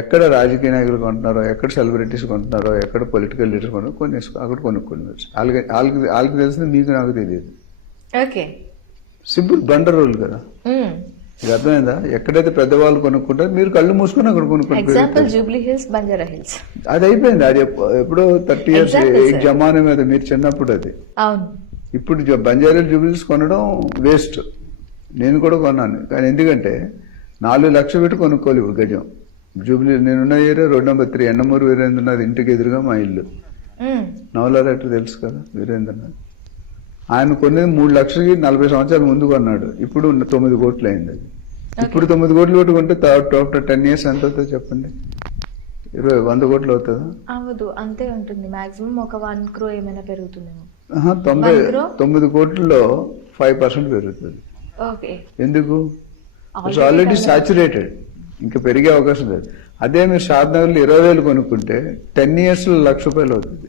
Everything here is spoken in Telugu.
ఎక్కడ రాజకీయ నాయకులు కొంటున్నారో, ఎక్కడ సెలబ్రిటీస్ కొంటున్నారో, ఎక్కడ పొలిటికల్ లీడర్స్ కొంటున్నారో కొన్ని అక్కడ కొనుక్కోవచ్చు. వాళ్ళకి తెలిసింది, మీకు నాకు తెలియదు. ఓకే. సింపుల్ బండర్ రూల్ కదా. ఇది అర్థమైందా? ఎక్కడైతే పెద్దవాళ్ళు కొనుక్కుంటారో మీరు కళ్ళు మూసుకొని అక్కడ కొనుక్కుంటారు. Example Jubilee hills, Banjara hills. అది అయిపోయింది. అది ఎప్పుడో 30 years జమానా మీద మీరు చిన్నప్పుడు. అది అవును. ఇప్పుడు బంజారా జూబ్లీస్ కొనడం వేస్ట్. నేను కూడా కొన్నాను. కానీ ఎందుకంటే 4 లక్షలు పెట్టి కొనుక్కోవాలి ఇప్పుడు గజం. జూబ్లీ నేనున్న area road number 3 Endamuru Veerendranath ఇంటికి ఎదురుగా మా ఇల్లు. నవలారెడ్డి తెలుసు కదా, వీరేంద్రనాథ్. ఆయన కొనేది 3 లక్షలకి 40 సంవత్సరాల ముందు కొన్నాడు. ఇప్పుడు 9 కోట్లు అయింది అది. ఇప్పుడు 9 కోట్లు పెట్టుకుంటే ఆఫ్టర్ 10 years ఎంత అవుతుందో చెప్పండి? 100 కోట్లు అవుతుందా? అవ్వదు, అంతే ఉంటుంది. మాక్సిమం ఒక 1 crore ఏమైనా పెరుగుతుందేమో. 9 కోట్లలో 5% పెరుగుతుంది. ఓకే. ఎందుకు? It's already saturated. ఇంకా పెరిగే అవకాశం లేదు. అదే మీరు షాద్ నగర్లో 20,000 కొనుక్కుంటే 10 years లో 1,00,000 రూపాయలు అవుతుంది.